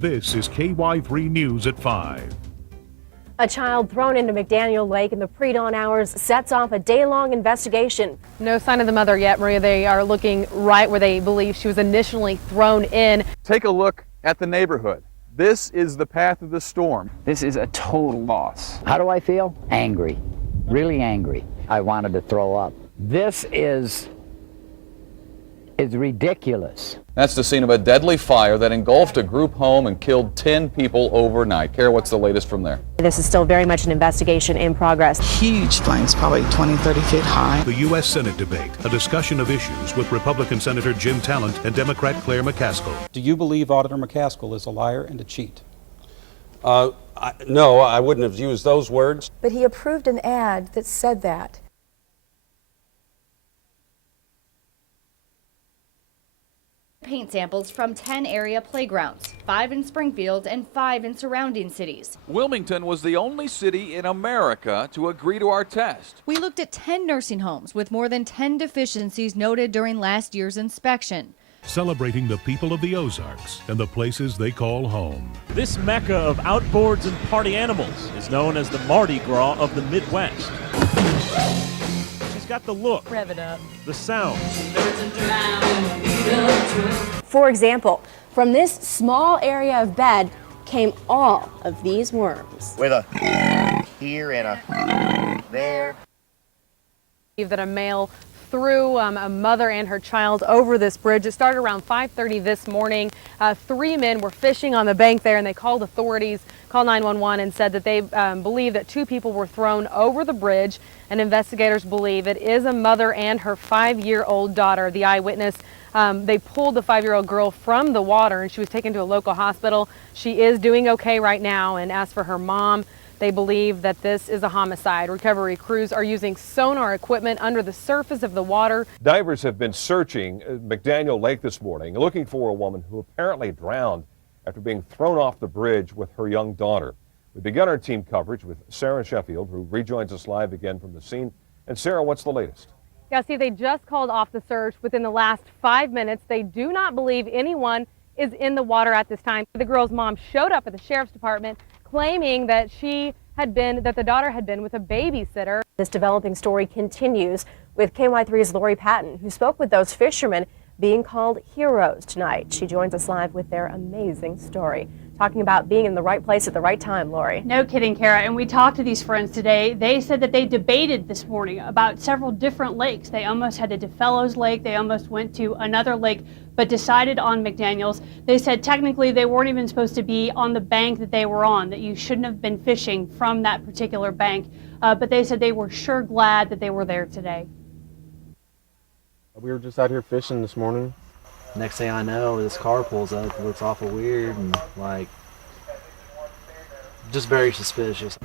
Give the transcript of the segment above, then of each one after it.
This is KY3 News at 5. A child thrown into McDaniel Lake in the pre-dawn hours sets off a day-long investigation. No sign of the mother yet, Maria. They are looking right where they believe she was initially thrown in. Take a look at the neighborhood. This is the path of the storm. This is a total loss. How do I feel? Angry. Really angry. I wanted to throw up. This is ridiculous. That's the scene of a deadly fire that engulfed a group home and killed 10 people overnight. Kara, what's the latest from there? This is still very much an investigation in progress. Huge flames, probably 20, 30 feet high. The U.S. Senate debate, a discussion of issues with Republican Senator Jim Talent and Democrat Claire McCaskill. Do you believe Auditor McCaskill is a liar and a cheat? No, I wouldn't have used those words. But he approved an ad that said that. Paint samples from 10 area playgrounds, 5 in Springfield and 5 in surrounding cities. Wilmington was the only city in America to agree to our test. We looked at 10 nursing homes with more than 10 deficiencies noted during last year's inspection. Celebrating the people of the Ozarks and the places they call home. This mecca of outboards and party animals is known as the Mardi Gras of the Midwest. She's got the look, Rev it up. the sound. For example, from this small area of bed came all of these worms. With a here and a there. That a male threw a mother and her child over this bridge. It started around 5:30 this morning. 3 men were fishing on the bank there, and they called authorities, called 911, and said that they believe that 2 people were thrown over the bridge, and investigators believe it is a mother and her 5-year-old daughter. The eyewitness, they pulled the 5-year-old girl from the water, and she was taken to a local hospital. She is doing okay right now, and as for her mom, they believe that this is a homicide. Recovery crews are using sonar equipment under the surface of the water. Divers have been searching McDaniel Lake this morning, looking for a woman who apparently drowned after being thrown off the bridge with her young daughter. We begun our team coverage with Sarah Sheffield, who rejoins us live again from the scene. And Sarah, what's the latest? Yeah, see, they just called off the search within the last 5 minutes. They do not believe anyone is in the water at this time. The girl's mom showed up at the sheriff's department claiming that the daughter had been with a babysitter. This developing story continues with KY3's Lori Patton, who spoke with those fishermen being called heroes tonight. She joins us live with their amazing story, talking about being in the right place at the right time. Lori. No kidding, Kara. And we talked to these friends today. They said that they debated this morning about several different lakes. They almost headed to Fellows Lake. They almost went to another lake, but decided on McDaniels. They said technically they weren't even supposed to be on the bank that they were on, that you shouldn't have been fishing from that particular bank. But they said they were sure glad that they were there today. We were just out here fishing this morning. Next thing I know, this car pulls up. It looks awful weird and like just very suspicious.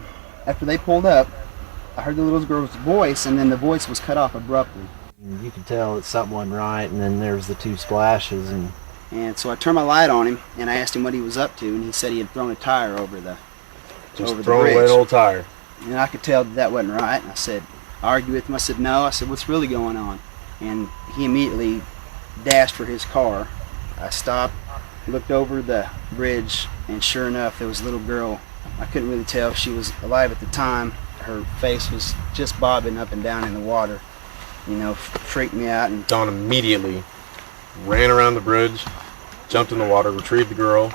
After they pulled up, I heard the little girl's voice, and then the voice was cut off abruptly. You could tell that something wasn't right, and then there was the 2 splashes. And so I turned my light on him, and I asked him what he was up to, and he said he had thrown a tire over the throwing away an old tire. And I could tell that wasn't right. And I argued with him. I said, no. I said, what's really going on? And he immediately dashed for his car. I stopped, looked over the bridge, and sure enough, there was a little girl. I couldn't really tell if she was alive at the time. Her face was just bobbing up and down in the water. You know, freaked me out. And Don immediately ran around the bridge, jumped in the water, retrieved the girl.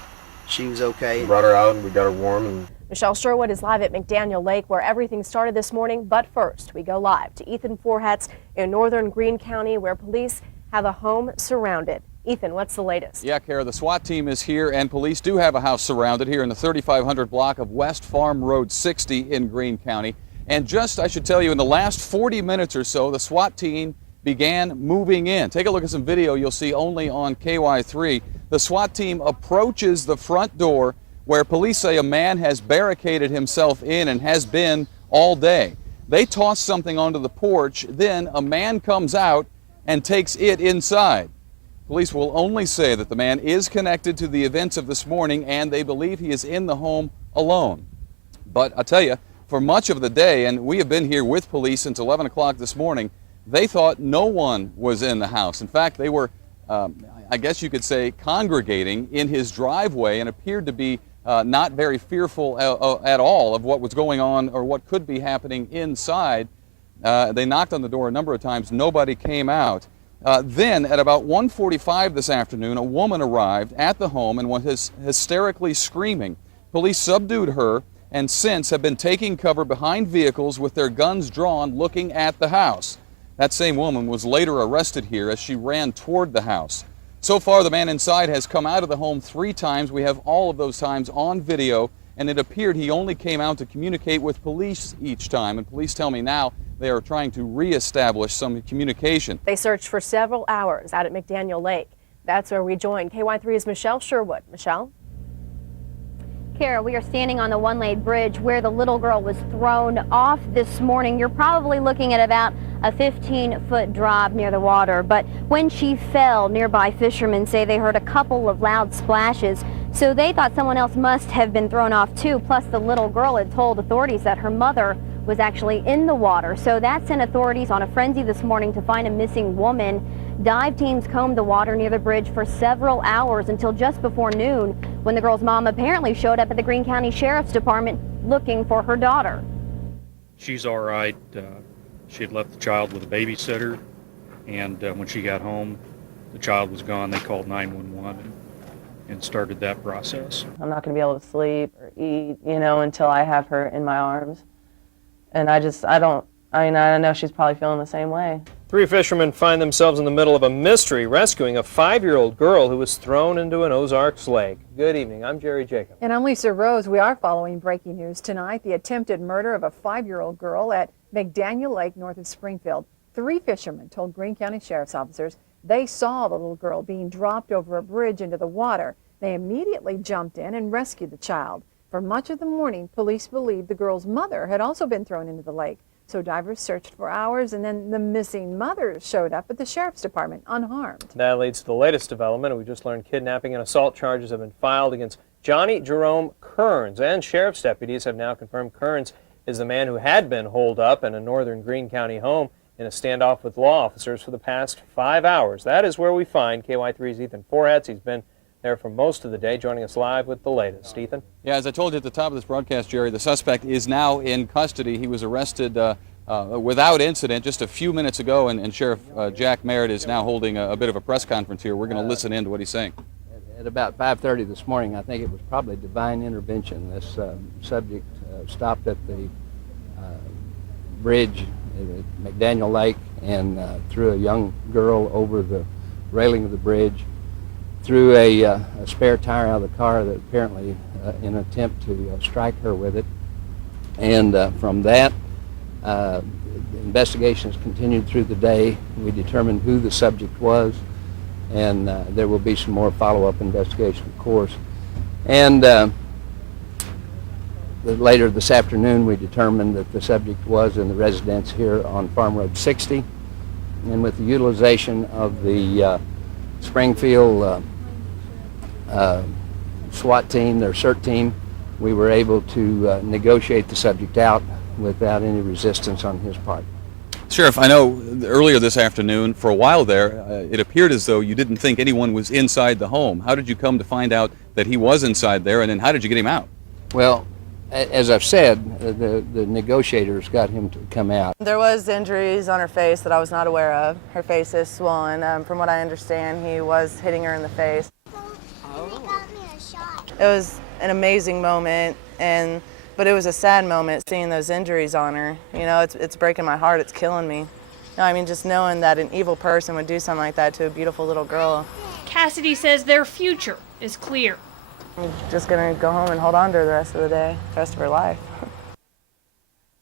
She was okay. Brought her out, and we got her warm. And Michelle Sherwood is live at McDaniel Lake, where everything started this morning. But first, we go live to Ethan Forhetz in northern Greene County, where police have a home surrounded. Ethan, what's the latest? Yeah, Kara, the SWAT team is here, and police do have a house surrounded here in the 3500 block of West Farm Road 60 in Greene County. And just, I should tell you, in the last 40 minutes or so, the SWAT team began moving in. Take a look at some video you'll see only on KY3. The SWAT team approaches the front door where police say a man has barricaded himself in and has been all day. They toss something onto the porch, then a man comes out and takes it inside. Police will only say that the man is connected to the events of this morning and they believe he is in the home alone. But I tell you, for much of the day, and we have been here with police since 11 o'clock this morning, they thought no one was in the house. In fact, they were, I guess you could say, congregating in his driveway and appeared to be not very fearful at all of what was going on or what could be happening inside. They knocked on the door a number of times. Nobody came out. Then, at about 1:45 this afternoon, a woman arrived at the home and was hysterically screaming. Police subdued her and since have been taking cover behind vehicles with their guns drawn, looking at the house. That same woman was later arrested here as she ran toward the house. So far, the man inside has come out of the home 3 times. We have all of those times on video, and it appeared he only came out to communicate with police each time. And police tell me now they are trying to reestablish some communication. They searched for several hours out at McDaniel Lake. That's where we join KY3's Michelle Sherwood. Michelle? Kara, we are standing on the one-lane bridge where the little girl was thrown off this morning. You're probably looking at about a 15-foot drop near the water, but when she fell, nearby fishermen say they heard a couple of loud splashes, so they thought someone else must have been thrown off too. Plus, the little girl had told authorities that her mother was actually in the water, so that sent authorities on a frenzy this morning to find a missing woman. Dive teams combed the water near the bridge for several hours until just before noon, when the girl's mom apparently showed up at the Greene County Sheriff's Department looking for her daughter. She's all right. She had left the child with a babysitter, and when she got home, the child was gone. They called 911 and started that process. I'm not going to be able to sleep or eat, until I have her in my arms. And I know she's probably feeling the same way. 3 fishermen find themselves in the middle of a mystery, rescuing a 5-year-old girl who was thrown into an Ozarks lake. Good evening. I'm Jerry Jacob. And I'm Lisa Rose. We are following breaking news tonight. The attempted murder of a 5-year-old girl at McDaniel Lake north of Springfield. 3 fishermen told Greene County Sheriff's officers they saw the little girl being dropped over a bridge into the water. They immediately jumped in and rescued the child. For much of the morning, police believed the girl's mother had also been thrown into the lake. So divers searched for hours, and then the missing mother showed up at the Sheriff's Department unharmed. That leads to the latest development. We just learned kidnapping and assault charges have been filed against Johnny Jerome Kearns, and sheriff's deputies have now confirmed Kearns is the man who had been holed up in a northern Greene County home in a standoff with law officers for the past 5 hours. That is where we find KY3's Ethan Forhetz. He's been there for most of the day, joining us live with the latest. Ethan? Yeah, as I told you at the top of this broadcast, Jerry, the suspect is now in custody. He was arrested without incident just a few minutes ago, and Sheriff Jack Merritt is now holding a bit of a press conference here. We're going to listen in to what he's saying. At about 5:30 this morning, I think it was probably divine intervention. This subject stopped at the bridge at McDaniel Lake and threw a young girl over the railing of the bridge, threw a spare tire out of the car that apparently in an attempt to strike her with it. And from that, the investigations continued through the day. We determined who the subject was, and there will be some more follow-up investigation, of course. And later this afternoon, we determined that the subject was in the residence here on Farm Road 60. And with the utilization of the Springfield SWAT team, their CERT team, we were able to negotiate the subject out without any resistance on his part. Sheriff, I know earlier this afternoon, for a while there, it appeared as though you didn't think anyone was inside the home. How did you come to find out that he was inside there, and then how did you get him out? Well, as I've said, the negotiators got him to come out. There was injuries on her face that I was not aware of. Her face is swollen. From what I understand, he was hitting her in the face. It was an amazing moment, but it was a sad moment seeing those injuries on her. It's breaking my heart. It's killing me. Just knowing that an evil person would do something like that to a beautiful little girl. Cassidy says their future is clear. I'm just going to go home and hold on to her the rest of the rest of her life.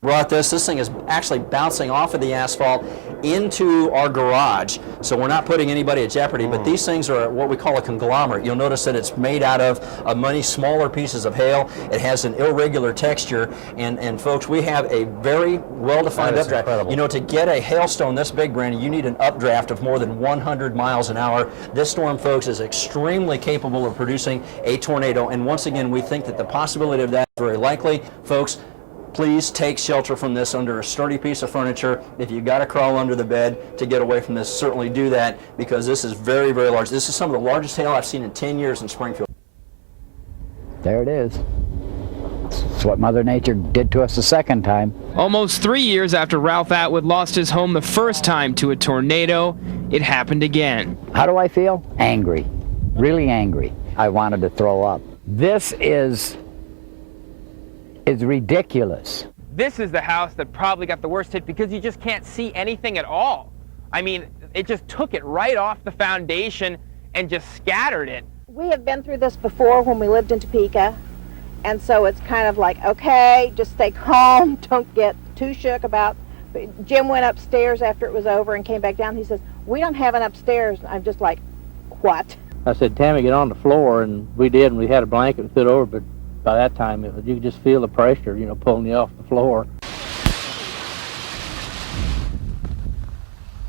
Brought this thing is actually bouncing off of the asphalt into our garage, so we're not putting anybody at jeopardy, but these things are what we call a conglomerate. You'll notice that it's made out of many smaller pieces of hail. It has an irregular texture, and folks, we have a very well-defined updraft. Incredible. To get a hailstone this big, Brandon, you need an updraft of more than 100 miles an hour. This storm, folks, is extremely capable of producing a tornado, and once again, we think that the possibility of that is very likely. Folks, please take shelter from this under a sturdy piece of furniture. If you got to crawl under the bed to get away from this, certainly do that, because this is very, very large. This is some of the largest hail I've seen in 10 years in Springfield. There it is. It's what Mother Nature did to us the second time. Almost 3 years after Ralph Atwood lost his home the first time to a tornado, it happened again. How do I feel? Angry. Really angry. I wanted to throw up. This is ridiculous. This is the house that probably got the worst hit because you just can't see anything at all. I mean, it just took it right off the foundation and just scattered it. We have been through this before when we lived in Topeka, and so it's kind of like, okay, just stay calm, don't get too shook about. Jim went upstairs after it was over and came back down. He says, we don't have an upstairs. I'm just like, what? I said, Tammy, get on the floor, and we did, and we had a blanket and fit over, but by that time, you could just feel the pressure, you know, pulling you off the floor.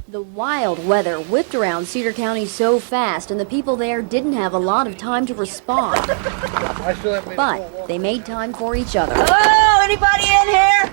The wild weather whipped around Cedar County so fast, and the people there didn't have a lot of time to respond. But they made time for each other. Hello, anybody in here?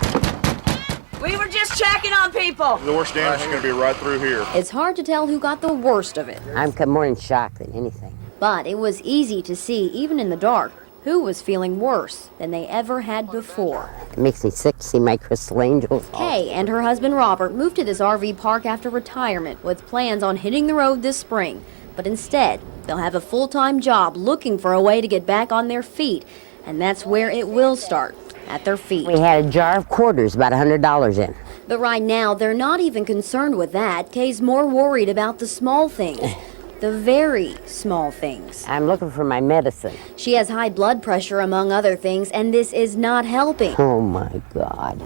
We were just checking on people. The worst damage is going to be right through here. It's hard to tell who got the worst of it. I'm more in shock than anything. But it was easy to see, even in the dark, who was feeling worse than they ever had before. It makes me sick to see my crystal angels. Kay and her husband Robert moved to this RV park after retirement with plans on hitting the road this spring. But instead, they'll have a full-time job looking for a way to get back on their feet. And that's where it will start, at their feet. We had a jar of quarters, about $100 in. But right now, they're not even concerned with that. Kay's more worried about the small things. The very small things. I'm looking for my medicine. She has high blood pressure, among other things, and this is not helping. Oh my God.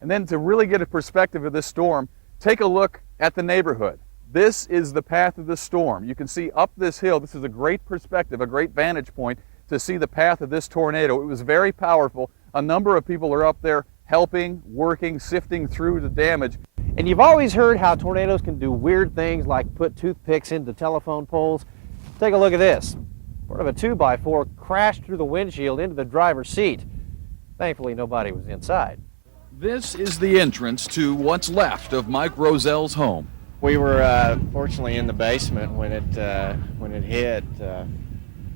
And then to really get a perspective of this storm, take a look at the neighborhood. This is the path of the storm. You can see up this hill. This is a great perspective, a great vantage point to see the path of this tornado. It was very powerful. A number of people are up there helping, working, sifting through the damage. And you've always heard how tornadoes can do weird things like put toothpicks into telephone poles. Take a look at this. Part of a 2x4 crashed through the windshield into the driver's seat. Thankfully, nobody was inside. This is the entrance to what's left of Mike Rozell's home. We were fortunately in the basement when it hit.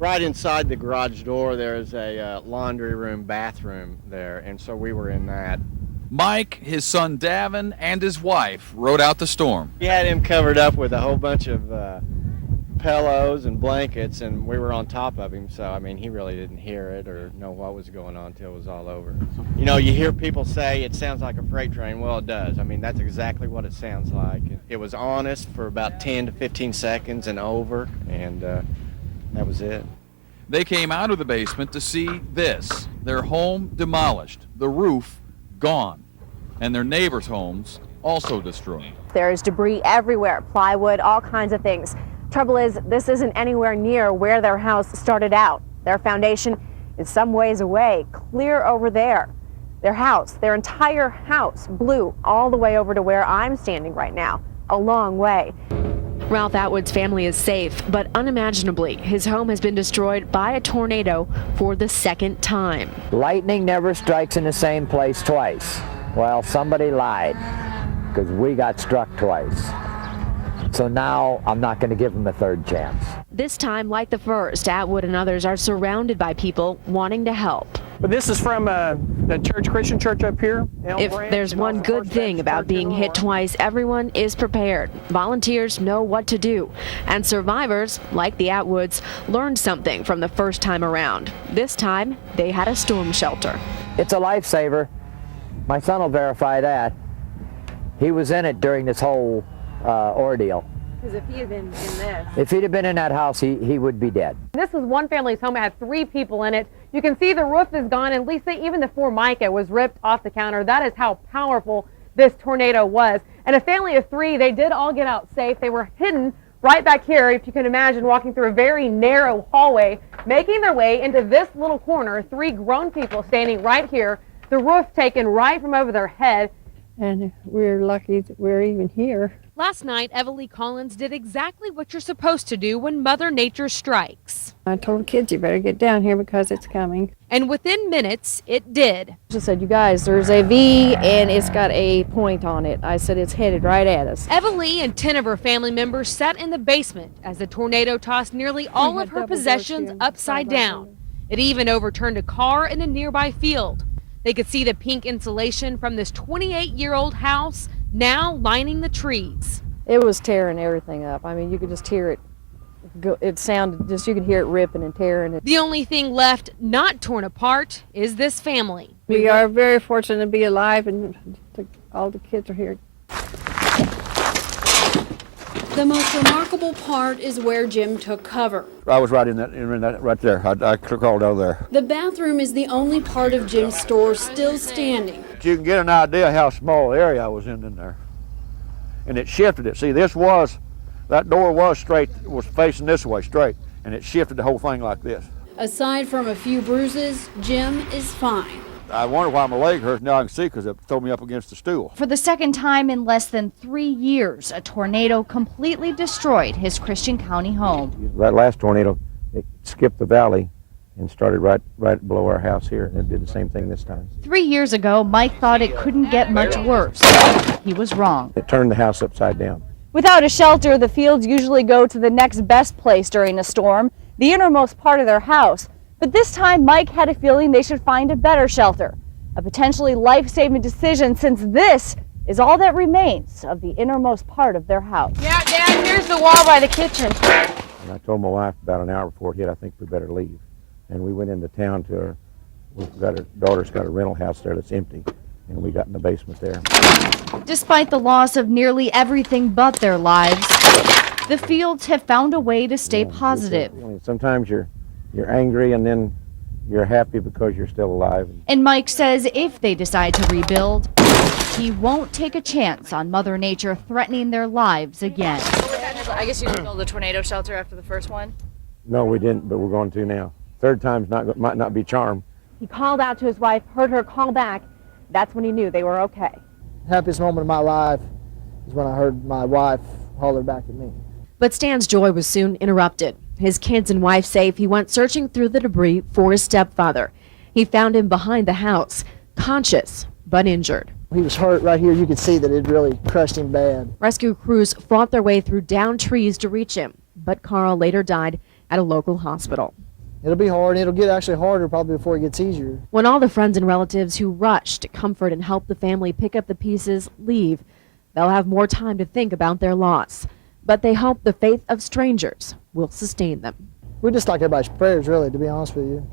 Right inside the garage door, there's a laundry room, bathroom there, and so we were in that. Mike, his son Davin, and his wife rode out the storm. We had him covered up with a whole bunch of pillows and blankets, and we were on top of him, so I mean, he really didn't hear it or know what was going on until it was all over. You know, you hear people say it sounds like a freight train. Well, it does. I mean, that's exactly what it sounds like. It was on us for about 10 to 15 seconds and over, and that was it. They came out of the basement to see this. Their home demolished, the roof gone, and their neighbors' homes also destroyed. There's debris everywhere, plywood, all kinds of things. Trouble is, this isn't anywhere near where their house started out. Their foundation is some ways away, clear over there. Their house, their entire house, blew all the way over to where I'm standing right now, a long way. Ralph Atwood's family is safe, but unimaginably, his home has been destroyed by a tornado for the second time. Lightning never strikes in the same place twice. Well, somebody lied, because we got struck twice. So now I'm not going to give them a third chance. This time, like the first, Atwood and others are surrounded by people wanting to help. But this is from the church, Christian church up here. If there's one good thing about being hit twice, everyone is prepared. Volunteers know what to do. And survivors, like the Atwoods, learned something from the first time around. This time, they had a storm shelter. It's a lifesaver. My son will verify that. He was in it during this whole ordeal. Because if he had been in this. If he'd have been in that house, he would be dead. This was one family's home. It had 3 people in it. You can see the roof is gone, and Lisa, even the Formica was ripped off the counter. That is how powerful this tornado was. And a family of 3, they did all get out safe. They were hidden right back here, if you can imagine, walking through a very narrow hallway, making their way into this little corner. 3 grown people standing right here, the roof taken right from over their head. And we're lucky that we're even here. Last night, Everly Collins did exactly what you're supposed to do when Mother Nature strikes. I told the kids, you better get down here because it's coming. And within minutes, it did. She said, you guys, there's a V and it's got a point on it. I said, it's headed right at us. Everly and 10 of her family members sat in the basement as the tornado tossed nearly all of her possessions upside down. It even overturned a car in a nearby field. They could see the pink insulation from this 28-year-old house now lining the trees. It was tearing everything up. I mean, you could just hear it. It sounded just, you could hear it ripping and tearing. The only thing left not torn apart is this family. We are very fortunate to be alive, and all the kids are here. The most remarkable part is where Jim took cover. I was right in that right there. I crawled out there. The bathroom is the only part of Jim's store still standing. You can get an idea how small the area I was in there. And it shifted it. See, that door was straight, was facing this way straight, and it shifted the whole thing like this. Aside from a few bruises, Jim is fine. I wonder why my leg hurts. Now I can see because it threw me up against the stool. For the second time in less than 3 years, a tornado completely destroyed his Christian County home. That last tornado, it skipped the valley and started right below our house here, and it did the same thing this time. 3 years ago, Mike thought it couldn't get much worse. He was wrong. It turned the house upside down. Without a shelter, the Fields usually go to the next best place during a storm, the innermost part of their house. But this time, Mike had a feeling they should find a better shelter, a potentially life-saving decision since this is all that remains of the innermost part of their house. Yeah, Dad, here's the wall by the kitchen. And I told my wife about an hour before it hit, I think we better leave. And we went into town to her, our daughter's got a rental house there that's empty, and we got in the basement there. Despite the loss of nearly everything but their lives, the Fields have found a way to stay positive. Sometimes you're angry and then you're happy because you're still alive. And Mike says if they decide to rebuild, he won't take a chance on Mother Nature threatening their lives again. I guess you didn't build a tornado shelter after the first one? No, we didn't, but we're going to now. Third time's might not be charm. He called out to his wife, heard her call back. That's when he knew they were okay. Happiest moment of my life is when I heard my wife holler back at me. But Stan's joy was soon interrupted. His kids and wife safe, he went searching through the debris for his stepfather. He found him behind the house, conscious but injured. He was hurt right here. You could see that it really crushed him bad. Rescue crews fought their way through downed trees to reach him, but Carl later died at a local hospital. It'll be hard, and it'll get actually harder probably before it gets easier. When all the friends and relatives who rushed to comfort and help the family pick up the pieces leave, they'll have more time to think about their loss. But they hope the faith of strangers will sustain them. We just like everybody's prayers, really, to be honest with you.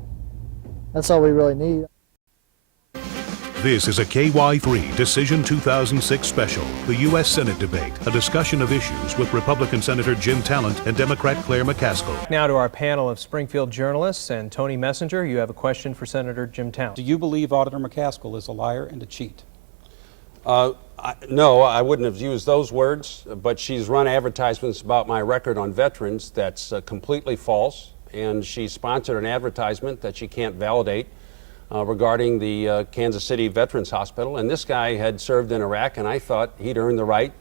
That's all we really need. This is a KY3 Decision 2006 special, the U.S. Senate debate, a discussion of issues with Republican Senator Jim Talent and Democrat Claire McCaskill. Now to our panel of Springfield journalists, and Tony Messenger, you have a question for Senator Jim Talent. Do you believe Auditor McCaskill is a liar and a cheat? No, I wouldn't have used those words, but she's run advertisements about my record on veterans that's completely false, and she sponsored an advertisement that she can't validate regarding the Kansas City Veterans Hospital. And this guy had served in Iraq, and I thought he'd earned the right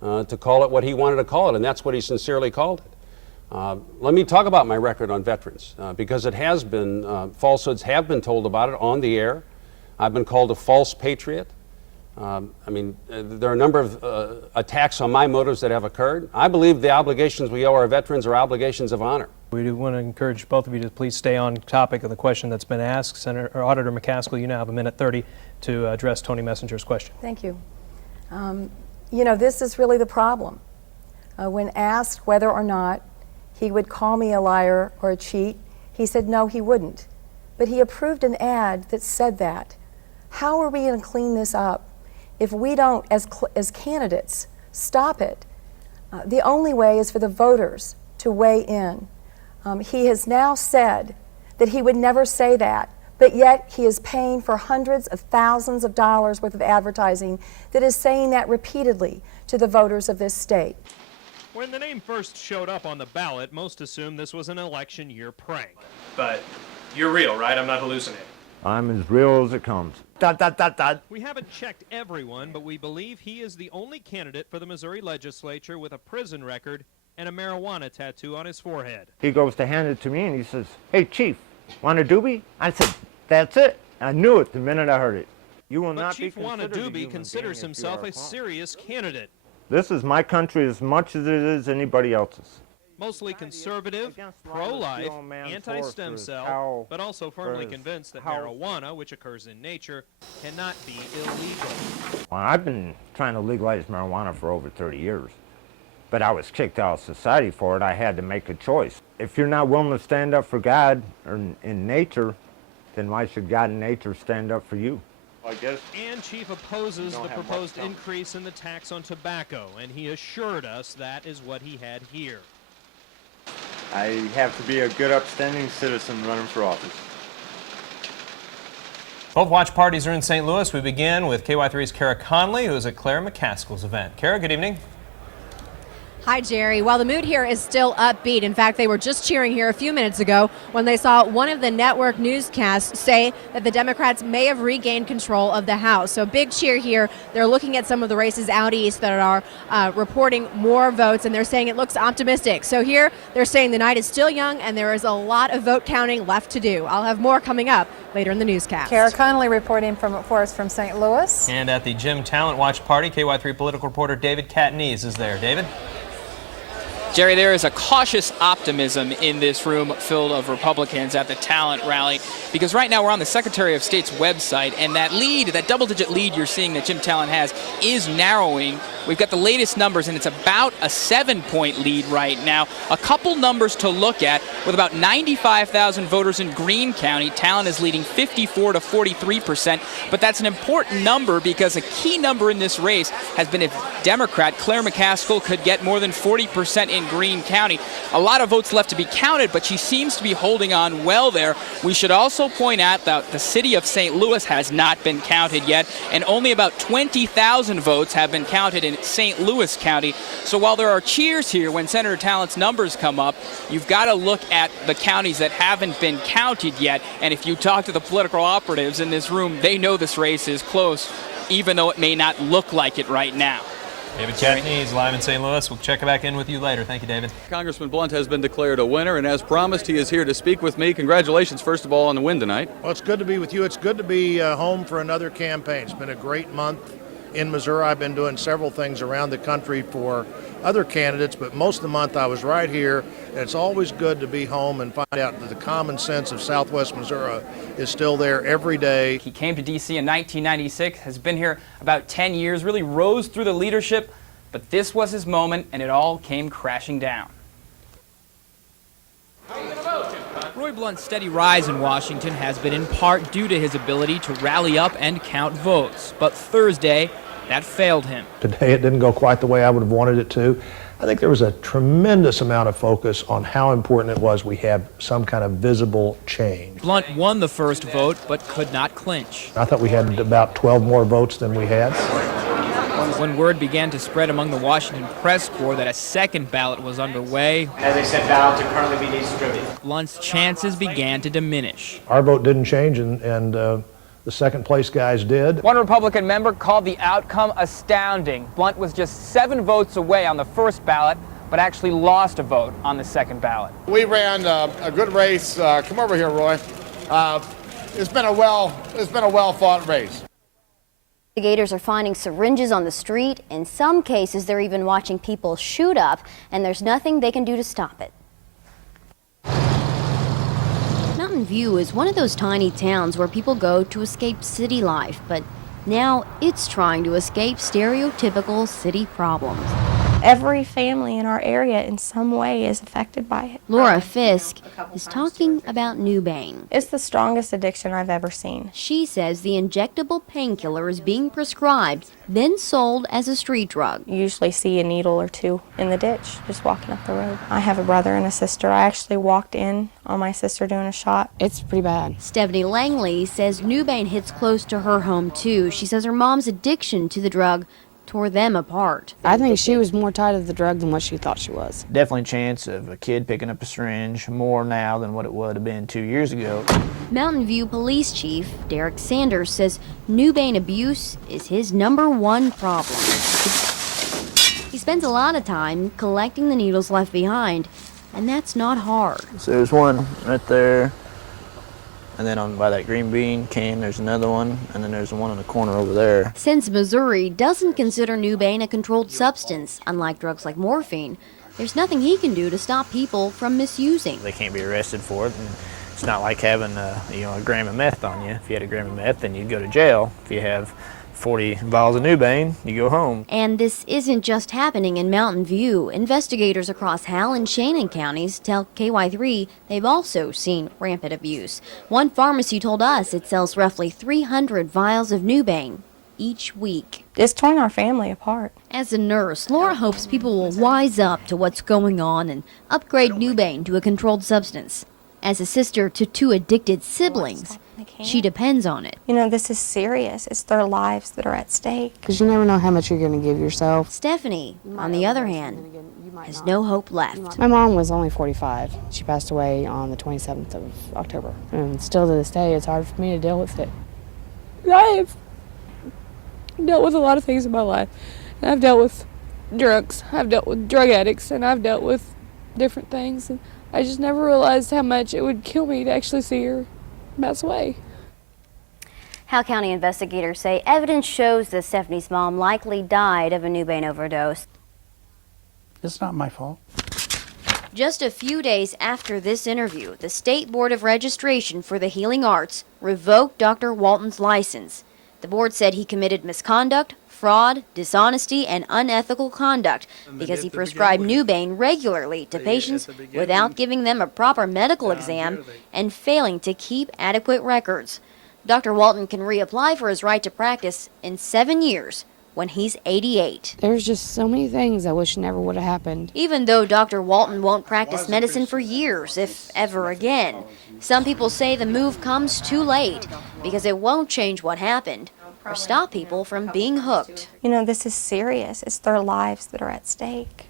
to call it what he wanted to call it, and that's what he sincerely called it. Let me talk about my record on veterans, because it has been, falsehoods have been told about it on the air. I've been called a false patriot. There are a number of attacks on my motives that have occurred. I believe the obligations we owe our veterans are obligations of honor. We do want to encourage both of you to please stay on topic of the question that's been asked. Senator Auditor McCaskill, you now have 1:30 to address Tony Messenger's question. Thank you. You know, this is really the problem. When asked whether or not he would call me a liar or a cheat, he said no, he wouldn't. But he approved an ad that said that. How are we going to clean this up if we don't, as candidates, stop it? The only way is for the voters to weigh in. He has now said that he would never say that, but yet he is paying for hundreds of thousands of dollars worth of advertising that is saying that repeatedly to the voters of this state. When the name first showed up on the ballot, most assumed this was an election year prank. But you're real, right? I'm not hallucinating. I'm as real as it comes. ... We haven't checked everyone, but we believe he is the only candidate for the Missouri legislature with a prison record and a marijuana tattoo on his forehead. He goes to hand it to me and he says, "Hey, Chief, want a doobie?" I said, "That's it." I knew it the minute I heard it. You will But not Chief be considered a Wannadoobie human considers being if you himself are a a clone. serious candidate. This is my country as much as it is anybody else's. Mostly conservative, pro-life, anti-stem cell, but also firmly convinced that marijuana, which occurs in nature, cannot be illegal. Well, I've been trying to legalize marijuana for over 30 years, but I was kicked out of society for it. I had to make a choice. If you're not willing to stand up for God or in nature, then why should God and nature stand up for you? I guess. And Chief opposes the proposed increase in the tax on tobacco, and he assured us that is what he had here. I have to be a good, upstanding citizen running for office. Both watch parties are in St. Louis. We begin with KY3's Kara Conley, who is at Claire McCaskill's event. Kara, good evening. Hi, Jerry. Well, the mood here is still upbeat. In fact, they were just cheering here a few minutes ago when they saw one of the network newscasts say that the Democrats may have regained control of the House. So big cheer here. They're looking at some of the races out east that are reporting more votes, and they're saying it looks optimistic. So here they're saying the night is still young and there is a lot of vote counting left to do. I'll have more coming up later in the newscast. Kara Connolly reporting for us from St. Louis. And at the Jim Talent Watch Party, KY3 political reporter David Catanese is there. David? Jerry, there is a cautious optimism in this room filled of Republicans at the talent rally, because right now we're on the Secretary of State's website, and that lead, that double-digit lead you're seeing that Jim Talent has, is narrowing. We've got the latest numbers, and it's about a 7-point lead right now. A couple numbers to look at. With about 95,000 voters in Greene County, Talent is leading 54 to 43%, but that's an important number because a key number in this race has been if Democrat Claire McCaskill could get more than 40% in Greene County. A lot of votes left to be counted, but she seems to be holding on well there. We should also point out that the city of St. Louis has not been counted yet, and only about 20,000 votes have been counted in St. Louis County. So while there are cheers here when Senator Talent's numbers come up, you've got to look at the counties that haven't been counted yet. And if you talk to the political operatives in this room, they know this race is close, even though it may not look like it right now. David Catanese live in St. Louis. We'll check back in with you later. Thank you, David. Congressman Blunt has been declared a winner, and as promised, he is here to speak with me. Congratulations, first of all, on the win tonight. Well, it's good to be with you. It's good to be home for another campaign. It's been a great month in Missouri. I've been doing several things around the country for other candidates, but most of the month I was right here. And it's always good to be home and find out that the common sense of Southwest Missouri is still there every day. He came to D.C. in 1996, has been here about 10 years, really rose through the leadership, but this was his moment, and it all came crashing down. Roy Blunt's steady rise in Washington has been in part due to his ability to rally up and count votes, but Thursday, that failed him. Today it didn't go quite the way I would have wanted it to. I think there was a tremendous amount of focus on how important it was we have some kind of visible change. Blunt won the first vote, but could not clinch. I thought we had about 12 more votes than we had. When word began to spread among the Washington press corps that a second ballot was underway, as I said, ballots are currently being distributed. Blunt's chances began to diminish. Our vote didn't change, and the second place guys did. One Republican member called the outcome astounding. Blunt was just 7 votes away on the first ballot, but actually lost a vote on the second ballot. We ran a good race. Come over here, Roy. It's been a well-fought race. Investigators are finding syringes on the street. In some cases, they're even watching people shoot up, and there's nothing they can do to stop it. Mountain View is one of those tiny towns where people go to escape city life, but now it's trying to escape stereotypical city problems. Every family in our area in some way is affected by it. Laura Fisk is talking about Nubane. It's the strongest addiction I've ever seen. She says the injectable painkiller is being prescribed, then sold as a street drug. You usually see a needle or two in the ditch just walking up the road. I have a brother and a sister. I actually walked in on my sister doing a shot. It's pretty bad. Stephanie Langley says Nubane hits close to her home too. She says her mom's addiction to the drug tore them apart. I think she was more tied to the drug than what she thought she was. Definitely a chance of a kid picking up a syringe more now than what it would have been 2 years ago. Mountain View Police Chief Derek Sanders says Newbane abuse is his #1 problem. He spends a lot of time collecting the needles left behind, and that's not hard. So there's one right there, and then on by that green bean can there's another one, and then there's one in the corner over there. Since Missouri doesn't consider Newbane a controlled substance, unlike drugs like morphine, there's nothing he can do to stop people from misusing. They can't be arrested for it, and it's not like having a gram of meth on you. If you had a gram of meth, then you'd go to jail. If you have 40 vials of Newbane, you go home. And this isn't just happening in Mountain View. Investigators across Hal and Shannon counties tell KY3 they've also seen rampant abuse. One pharmacy told us it sells roughly 300 vials of Newbane each week. It's torn our family apart. As a nurse, Laura hopes people will wise up to what's going on and upgrade Newbane to a controlled substance. As a sister to 2 addicted siblings, she depends on it. You know, this is serious. It's their lives that are at stake. Because you never know how much you're going to give yourself. Stephanie, on the other hand, has no hope left. My mom was only 45. She passed away on the 27th of October. And still to this day, it's hard for me to deal with it. I've dealt with a lot of things in my life. And I've dealt with drugs. I've dealt with drug addicts. And I've dealt with different things. And I just never realized how much it would kill me to actually see her pass away. Hal County investigators say evidence shows that Stephanie's mom likely died of a Newbane overdose. It's not my fault. Just a few days after this interview, the State Board of Registration for the Healing Arts revoked Dr. Walton's license. The board said he committed misconduct, fraud, dishonesty, and unethical conduct because he prescribed Newbane regularly to patients without giving them a proper medical exam and failing to keep adequate records. Dr. Walton can reapply for his right to practice in 7 years when he's 88. There's just so many things I wish never would have happened. Even though Dr. Walton won't practice medicine for years, if ever again, some people say the move comes too late because it won't change what happened or stop people from being hooked. You know, this is serious. It's their lives that are at stake.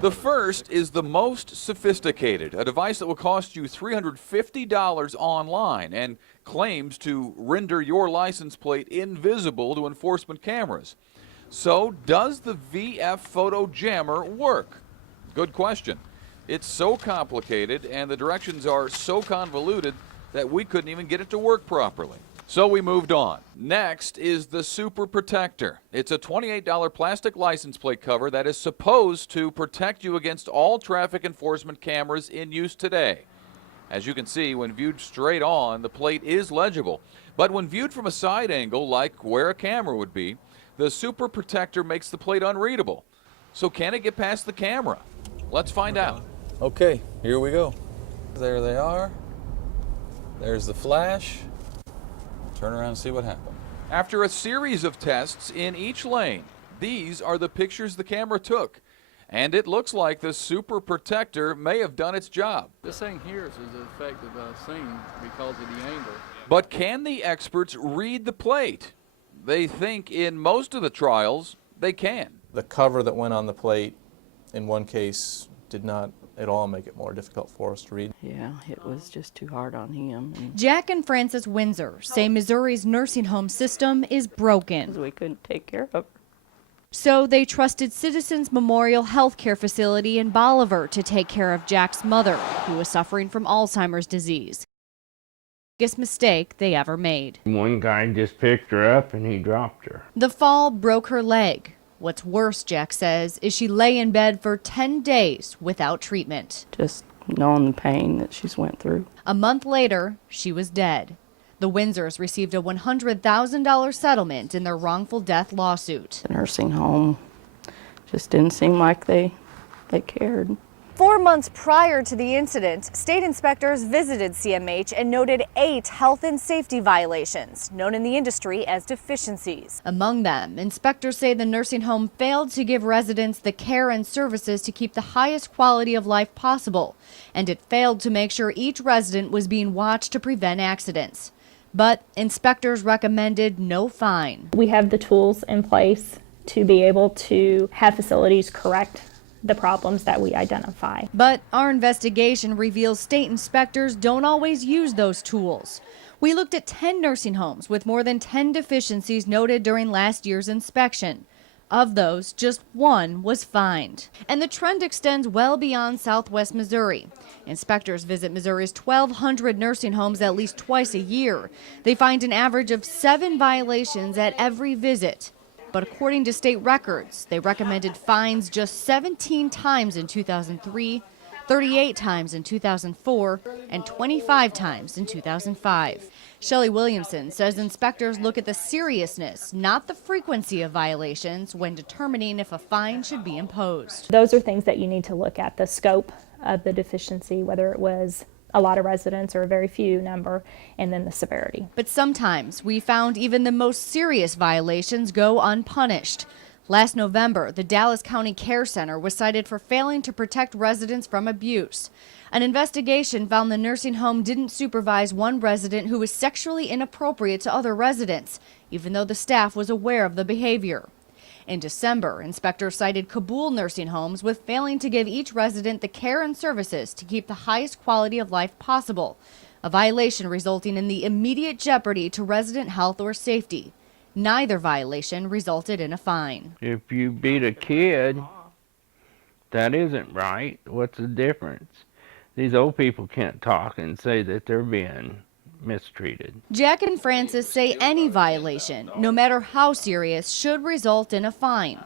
The first is the most sophisticated, a device that will cost you $350 online and claims to render your license plate invisible to enforcement cameras. So, does the VF Photo Jammer work? Good question. It's so complicated and the directions are so convoluted that we couldn't even get it to work properly. So we moved on. Next is the Super Protector. It's a $28 plastic license plate cover that is supposed to protect you against all traffic enforcement cameras in use today. As you can see, when viewed straight on, the plate is legible. But when viewed from a side angle, like where a camera would be, the Super Protector makes the plate unreadable. So can it get past the camera? Let's find out. Okay, here we go. There they are. There's the flash. Turn around and see what happened. After a series of tests in each lane, these are the pictures the camera took. And it looks like the Super Protector may have done its job. This thing here is as effective as I've seen because of the angle. But can the experts read the plate? They think in most of the trials, they can. The cover that went on the plate, in one case, did not at all make it more difficult for us to read. Yeah, it was just too hard on him. Jack and Frances Windsor say Missouri's nursing home system is broken. We couldn't take care of her. So they trusted Citizens Memorial Healthcare Facility in Bolivar to take care of Jack's mother, who was suffering from Alzheimer's disease. Biggest mistake they ever made. One guy just picked her up and he dropped her. The fall broke her leg. What's worse, Jack says, is she lay in bed for 10 days without treatment. Just knowing the pain that she's went through. A month later, she was dead. The Windsors received a $100,000 settlement in their wrongful death lawsuit. The nursing home just didn't seem like they cared. 4 months prior to the incident, state inspectors visited CMH and noted 8 health and safety violations, known in the industry as deficiencies. Among them, inspectors say the nursing home failed to give residents the care and services to keep the highest quality of life possible, and it failed to make sure each resident was being watched to prevent accidents. But inspectors recommended no fine. We have the tools in place to be able to have facilities correct the problems that we identify. But our investigation reveals state inspectors don't always use those tools. We looked at 10 nursing homes with more than 10 deficiencies noted during last year's inspection. Of those, just one was fined. And the trend extends well beyond southwest Missouri. Inspectors visit Missouri's 1,200 nursing homes at least twice a year. They find an average of 7 violations at every visit. But according to state records, they recommended fines just 17 times in 2003, 38 times in 2004, and 25 times in 2005. Shelley Williamson says inspectors look at the seriousness, not the frequency of violations, when determining if a fine should be imposed. Those are things that you need to look at, the scope of the deficiency, whether it was a lot of residents or a very few number, and then the severity. But sometimes we found even the most serious violations go unpunished. Last November, the Dallas County Care Center was cited for failing to protect residents from abuse. An investigation found the nursing home didn't supervise one resident who was sexually inappropriate to other residents, even though the staff was aware of the behavior. In December, inspectors cited Kabul nursing homes with failing to give each resident the care and services to keep the highest quality of life possible, a violation resulting in the immediate jeopardy to resident health or safety. Neither violation resulted in a fine. If you beat a kid, that isn't right. What's the difference? These old people can't talk and say that they're being mistreated. Jack and Francis say any violation, no matter how serious, should result in a fine.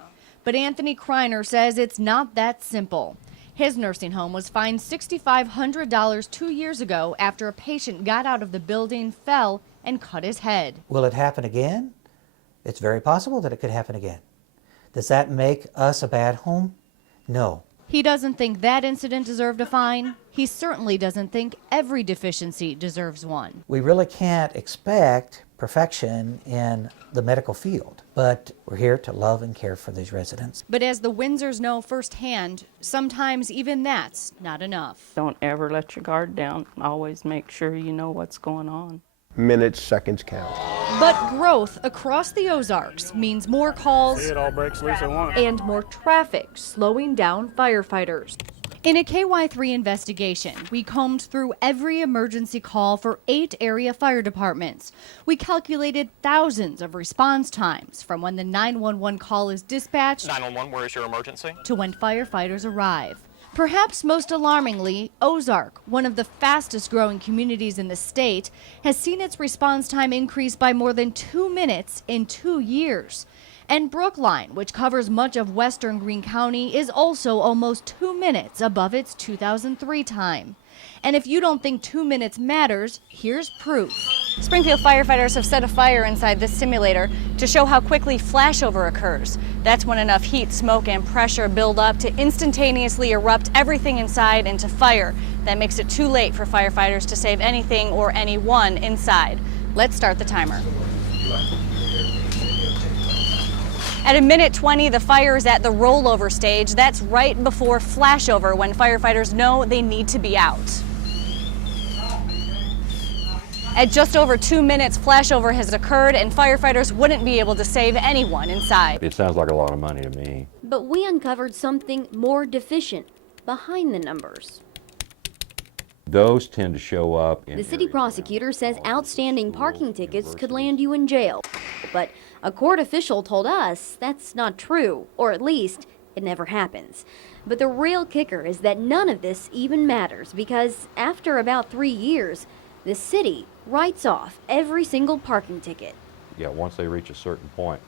But Anthony Kreiner says it's not that simple. His nursing home was fined $6,500 2 years ago after a patient got out of the building, fell, and cut his head. Will it happen again? It's very possible that it could happen again. Does that make us a bad home? No. He doesn't think that incident deserved a fine. He certainly doesn't think every deficiency deserves one. We really can't expect perfection in the medical field, but we're here to love and care for these residents. But as the Windsors know firsthand, sometimes even that's not enough. Don't ever let your guard down. Always make sure you know what's going on. Minutes, seconds count. But growth across the Ozarks means more calls See, it all breaks loose at once. and more traffic, slowing down firefighters. In a KY3 investigation, we combed through every emergency call for 8 area fire departments. We calculated thousands of response times from when the 911 call is dispatched 911, where is your emergency? to when firefighters arrive. Perhaps most alarmingly, Ozark, one of the fastest growing communities in the state, has seen its response time increase by more than 2 minutes in 2 years. And Brookline, which covers much of western Greene County, is also almost 2 minutes above its 2003 time. And if you don't think 2 minutes matters, here's proof. Springfield firefighters have set a fire inside this simulator to show how quickly flashover occurs. That's when enough heat, smoke, and pressure build up to instantaneously erupt everything inside into fire. That makes it too late for firefighters to save anything or anyone inside. Let's start the timer. At 1:20, the fire is at the rollover stage. That's right before flashover, when firefighters know they need to be out. At just over 2 minutes, flashover has occurred, and firefighters wouldn't be able to save anyone inside. It sounds like a lot of money to me. But we uncovered something more deficient behind the numbers. Those tend to show up in The city prosecutor says outstanding parking tickets could land you in jail. But a court official told us that's not true, or at least it never happens. But the real kicker is that none of this even matters, because after about 3 years, the city writes off every single parking ticket. Yeah, once they reach a certain point,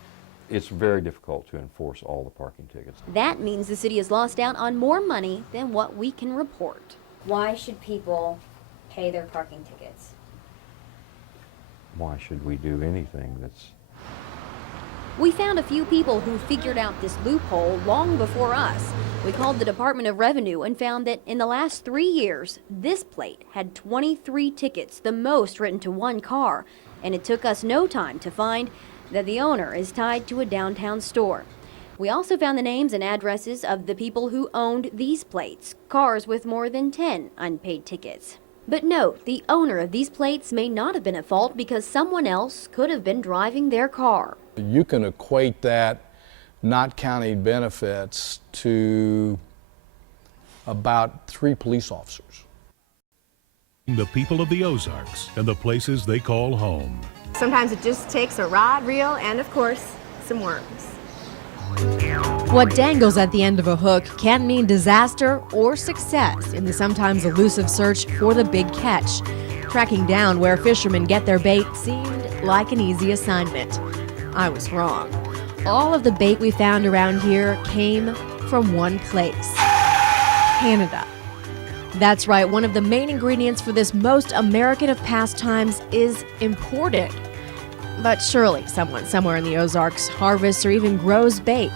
it's very difficult to enforce all the parking tickets. That means the city has lost out on more money than what we can report. Why should people pay their parking tickets? Why should we do anything that's... We found a few people who figured out this loophole long before us. We called the Department of Revenue and found that in the last 3 years, this plate had 23 tickets, the most written to one car. And it took us no time to find that the owner is tied to a downtown store. We also found the names and addresses of the people who owned these plates, cars with more than 10 unpaid tickets. But note, the owner of these plates may not have been at fault because someone else could have been driving their car. You can equate that not counting benefits, to about 3 police officers. The people of the Ozarks and the places they call home. Sometimes it just takes a rod, reel, and of course, some worms. What dangles at the end of a hook can mean disaster or success in the sometimes elusive search for the big catch. Tracking down where fishermen get their bait seemed like an easy assignment. I was wrong. All of the bait we found around here came from one place: Canada. That's right, one of the main ingredients for this most American of pastimes is imported. But surely someone somewhere in the Ozarks harvests or even grows bait.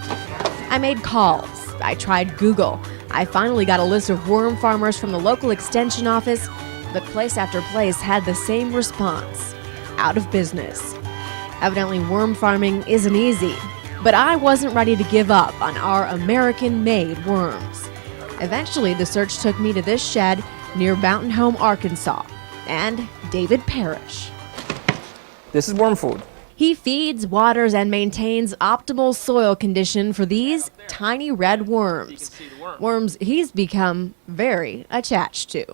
I made calls. I tried Google. I finally got a list of worm farmers from the local extension office, but place after place had the same response: out of business. Evidently, worm farming isn't easy, but I wasn't ready to give up on our American-made worms. Eventually, the search took me to this shed near Mountain Home, Arkansas, and David Parrish. This is worm food. He feeds, waters, and maintains optimal soil condition for these tiny red worms. Worms he's become very attached to.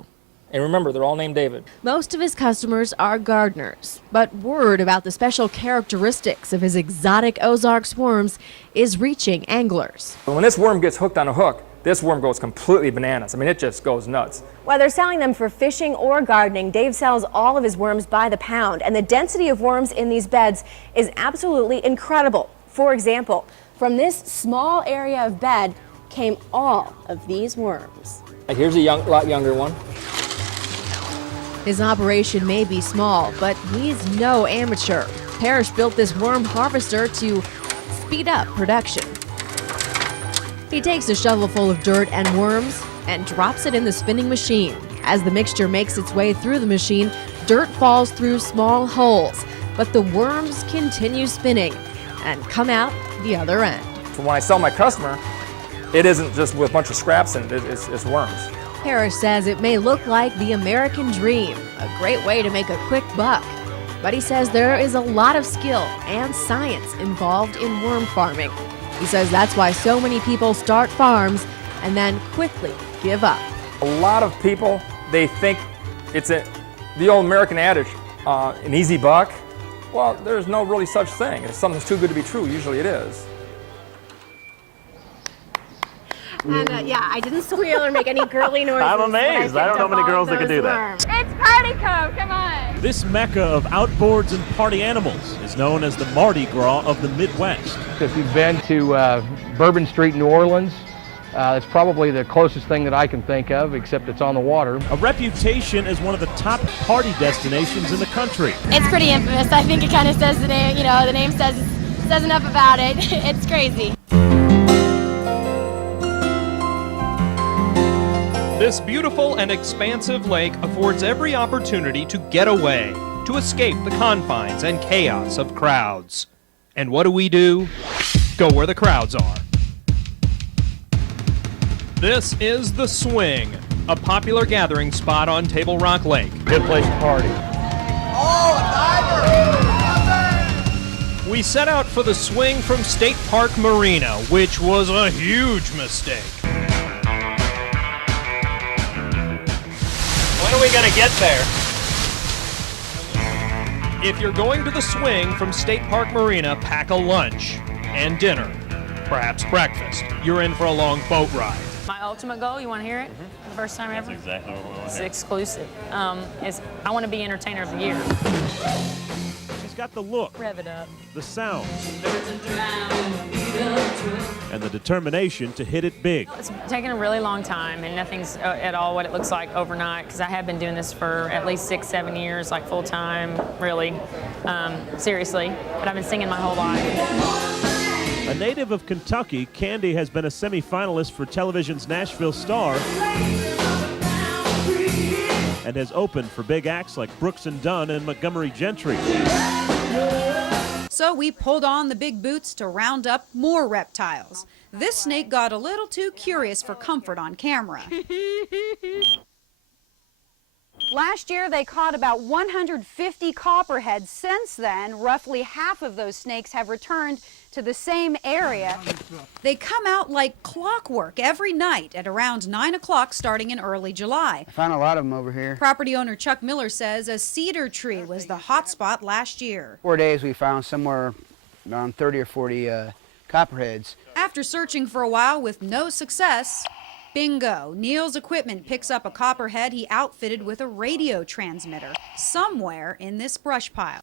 And remember, they're all named David. Most of his customers are gardeners, but word about the special characteristics of his exotic Ozarks worms is reaching anglers. When this worm gets hooked on a hook, this worm goes completely bananas. I mean, it just goes nuts. Whether selling them for fishing or gardening, Dave sells all of his worms by the pound, and the density of worms in these beds is absolutely incredible. For example, from this small area of bed came all of these worms. Here's a lot younger one. His operation may be small, but he's no amateur. Parrish built this worm harvester to speed up production. He takes a shovel full of dirt and worms and drops it in the spinning machine. As the mixture makes its way through the machine, dirt falls through small holes, but the worms continue spinning and come out the other end. So when I sell my customer, it isn't just with a bunch of scraps in it, it's worms. Parrish says it may look like the American dream, a great way to make a quick buck. But he says there is a lot of skill and science involved in worm farming. He says that's why so many people start farms and then quickly give up. A lot of people, they think it's the old American adage, an easy buck. Well, there's no really such thing. If something's too good to be true, usually it is. And yeah, I didn't squeal or make any girly noises. I'm amazed. I don't know many girls that can do that. It's Party Cove, come on. This mecca of outboards and party animals is known as the Mardi Gras of the Midwest. If you've been to Bourbon Street, New Orleans, it's probably the closest thing that I can think of, except it's on the water. A reputation as one of the top party destinations in the country. It's pretty infamous. I think it kind of says the name, you know, the name says enough about it. It's crazy. This beautiful and expansive lake affords every opportunity to get away, to escape the confines and chaos of crowds. And what do? Go where the crowds are. This is The Swing, a popular gathering spot on Table Rock Lake. Good place to party. We set out for The Swing from State Park Marina, which was a huge mistake. When are we going to get there? If you're going to The Swing from State Park Marina, pack a lunch and dinner, perhaps breakfast. You're in for a long boat ride. My ultimate goal, you want to hear it? The first time ever? That's exactly what we want to It's hear. exclusive. I want to be Entertainer of the Year. She's got the look, Rev it up. the sound, and the determination to hit it big. It's taken a really long time, and nothing's at all what it looks like overnight, because I have been doing this for at least 6-7 years, like full time, really, seriously. But I've been singing my whole life. A native of Kentucky, Candy has been a semifinalist for television's Nashville Star and has opened for big acts like Brooks and Dunn and Montgomery Gentry. So we pulled on the big boots to round up more reptiles. This snake got a little too curious for comfort on camera. Last year, they caught about 150 copperheads. Since then, roughly half of those snakes have returned to the same area. They come out like clockwork every night at around 9 o'clock starting in early July. I found a lot of them over here. Property owner Chuck Miller says a cedar tree was the hot spot last year. 4 days we found somewhere around 30 or 40 copperheads. After searching for a while with no success, bingo, Neil's equipment picks up a copperhead he outfitted with a radio transmitter somewhere in this brush pile.